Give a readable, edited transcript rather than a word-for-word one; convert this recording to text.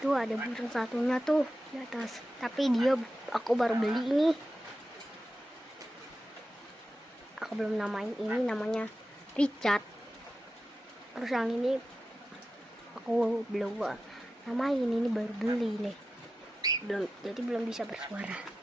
Tuh ada burung satunya tuh di atas. Tapi aku baru beli ini. Aku belum namain ini, namanya Richard. Terus yang ini aku belum namain, ini baru beli nih. Jadi belum bisa bersuara.